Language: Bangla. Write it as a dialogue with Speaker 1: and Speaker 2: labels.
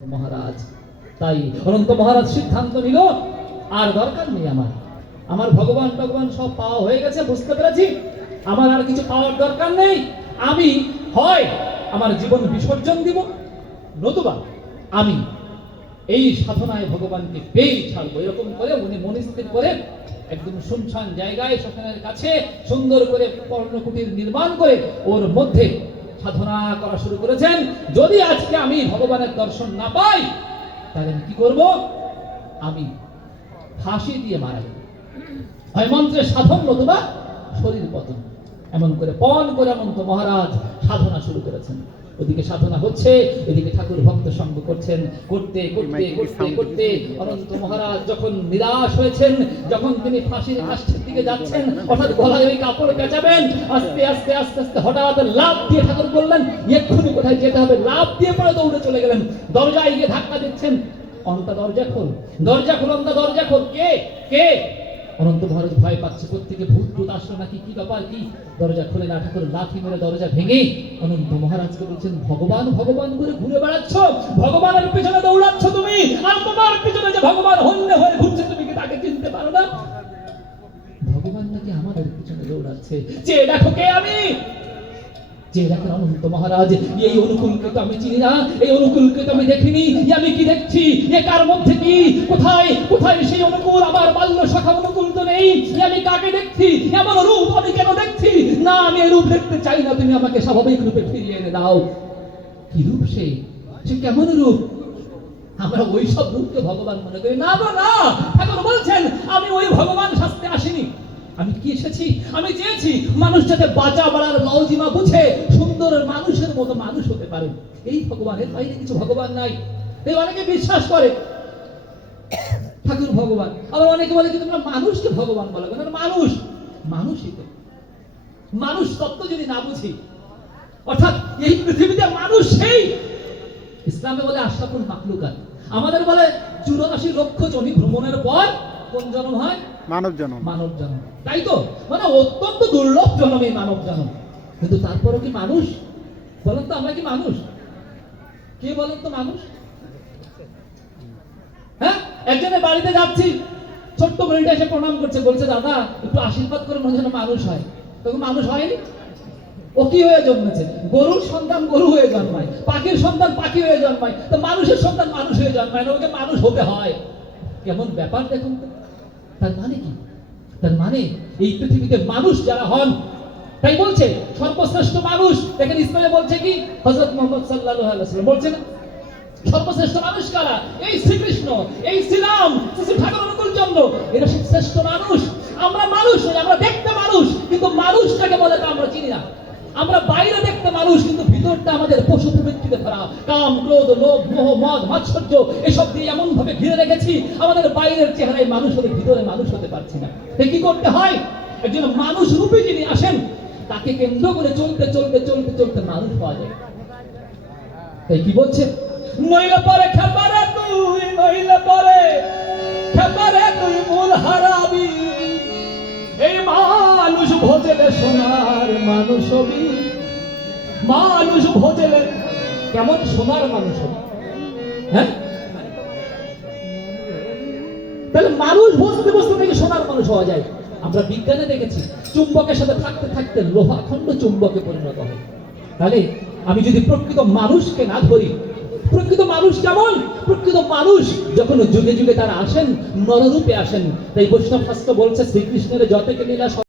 Speaker 1: মহারাজ। তাই অনন্ত মহারাজ সিদ্ধান্ত নিল, আর দরকার নেই আমার। আমার ভগবান ভগবান সব পাওয়া হয়ে গেছে, বুঝতে পেরেছি? আমার আর কিছু পাওয়ার দরকার নেই। আমি হয় আমার জীবন বিসর্জন দিব, নতুবা আমি এই সাধনায় ভগবানকে পেয়েই ছাড়বো। এরকম করে উনি মনস্থির করে একদম শুনশান জায়গায়, সেখানের কাছে সুন্দর করে পর্ণকুটির নির্মাণ করে ওর মধ্যে সাধনা করা শুরু করেছেন। যদি আজকে আমি ভগবানের দর্শন না পাই, তাহলে আমি কি করব? আমি ফাঁসি দিয়ে মারা যাব। হয় মন্ত্রের সাধন নতুবা শরীর পতন। এমন করে পণ করে অনন্ত মহারাজ সাধনা শুরু করেছেন। ওদিকে সাধনা হচ্ছে এদিকে ঠাকুর ভক্ত সঙ্গ করছেন। করতে করতে করতে করতে অনন্ত মহারাজ যখন নিরাশ হয়েছেন যখন তিনি ফাঁসির কাষ্ঠের দিকে যাচ্ছেন হঠাৎ গলায় ওই কাপড় পেঁচাবেন আস্তে আস্তে আস্তে আস্তে হঠাৎ লাভ দিয়ে ঠাকুর বললেন এক্ষুনি কোথায় যেতে হবে? লাভ দিয়ে পরে দৌড়ে চলে গেলেন। দরজায় গিয়ে ধাক্কা দিচ্ছেন। অন্তা দরজা খোল। দরজা খোল অন্তা দরজা খোল। কে? কে? অনন্ত মহারাজ ভয় পাচ্ছে প্রত্যেকে, ভূত ভূত আসলো নাকি, কি ব্যাপার, কি? দরজা খুলে না ঠাকুর, লাথি মেরে দরজা ভেঙে অনন্ত মহারাজকে বলছেন, ভগবান ভগবান করে ঘুরে বেড়াচ্ছ, ভগবানের পিছনে দৌড়াচ্ছ তুমি, আর তোমার পিছনে যে ভগবান হন্যে হয়ে ঘুরছে, তুমি কি তাকে চিনতে পারো না? ভগবান নাকি আমাদের পিছনে দৌড়াচ্ছে। যে দেখো কে আমি! যে দেখেন অনন্ত মহারাজ, এই অনুকূলকে তো আমি চিনি না, এই অনুকূলকে তো আমি দেখিনি আমি কি দেখছি? এ কার মধ্যে কি? কোথায় কোথায় সেই অনুকূল? আমার বাল্য শাখা অনুকূল নেই আমি কাকে দেখছি এমন রূপ আমি কেন দেখছি? না, আমি রূপ দেখতে চাই না, তুমি আমাকে স্বাভাবিক রূপে ফিরিয়ে এনে দাও। কি রূপ সে? সে কেমন রূপ? আমরা ওই সব রূপকে ভগবান মনে করি। না না! ঠাকুর বলছেন, আমি ওই ভগবান শাস্তে আসিনি। আমি কি এসেছি? আমি চেয়েছি, মানুষ যাতে বাঁচা, বাড়ার লজিমা বুঝে, সুন্দর মানুষের মতো মানুষ হতে পারে। এই ভগবানের বাইরে কিছু ভগবান নাই। এই অনেকে বিশ্বাস করে ঠাকুর ভগবান। আবার অনেকে বলে যে তোমরা মানুষকে ভগবান বলে? কেন মানুষ মানুষই তো। মানুষ তত্ত্ব যদি না বুঝি অর্থাৎ এই পৃথিবীতে মানুষ সেই। ইসলামে বলে আশরাফুল মাকলুকাত আমাদের বলে চুরাশি লক্ষ জনি ভ্রমণের পর কোন জন্ম হয়?
Speaker 2: মানব জনম।
Speaker 1: মানব জন্ম। তাই তো? মানে অত্যন্ত দুর্লভ জন্ম এই মানব জন্ম। কিন্তু তারপরও কি মানুষ? বলেন তো আমরা কি মানুষ? কে বলেন তো মানুষ? হ্যাঁ? একজনের বাড়িতে যাচ্ছি, ছোট্ট মেয়েটা এসে প্রণাম করছে, বলছে, দাদা, একটু আশীর্বাদ করে, মনে যেন মানুষ হয়। তখন মানুষ হয়নি। ও কি হয়ে জন্মেছে? গরুর সন্তান গরু হয়ে জন্মায়, পাখির সন্তান পাখি হয়ে জন্মায়। তো মানুষের সন্তান মানুষ হয়ে জন্মায় না, ওকে মানুষ হতে হয়। কেমন ব্যাপার দেখুন তার মানে কি? তার মানে এই পৃথিবীতে মানুষ যারা হন, তাই বলছে, সর্বশ্রেষ্ঠ মানুষ। দেখেন ইসলামে বলছে কি? হজরত মোহাম্মদ আলাইহি বলছে না? সর্বশ্রেষ্ঠ মানুষ কারা? এই শ্রীকৃষ্ণ এই শ্রীরাম শ্রী ঠাকুর অনুকূল চন্দ্র এরা সব শ্রেষ্ঠ মানুষ। আমরা মানুষ নই, আমরা দেখতে মানুষ কিন্তু মানুষটাকে বলে তা আমরা চিনি না। আমরা বাইরে দেখতে মানুষ কিন্তু ভিতরটা আমাদের পশু প্রবৃত্তিতে ভরা। কাম ক্রোধ লোভ মোহ মদ মাৎসর্য এসব দিয়ে এমন ভাবে ঘিরে রেখেছি আমাদের বাইরের চেহারায় মানুষ হতে ভিতরে মানুষ হতে পারছি না। তাই কি করতে হয়? একজন মানুষ রূপে যিনি আসেন তাকে কেন্দ্র করে চলতে চলতে চলতে চলতে মানুষ পাওয়া যায়। তাই কি বলছে নইলে পরে খেপারে তুই, নইলে পরে খেপারে তুই মূল হারাবি। এই মানুষ ভোজেলে সোনার মানুষ মানুষ ভোজেলে কেমন সোনার মানুষ হ্যাঁ? তাহলে মানুষ বসতে বসতে থেকে সোনার মানুষ হওয়া যায়। আমরা বিজ্ঞানে দেখেছি, চুম্বকের সাথে থাকতে থাকতে লোহা খণ্ড চুম্বকে পরিণত হয়। তাহলে আমি যদি প্রকৃত মানুষকে না ধরি প্রকৃত মানুষ কেমন? প্রকৃত মানুষ যখন যুগে যুগে তারা আসেন, নররূপে আসেন। তাই বৈষ্ণব শাস্ত্র বলছে, শ্রীকৃষ্ণের যতকে লীলা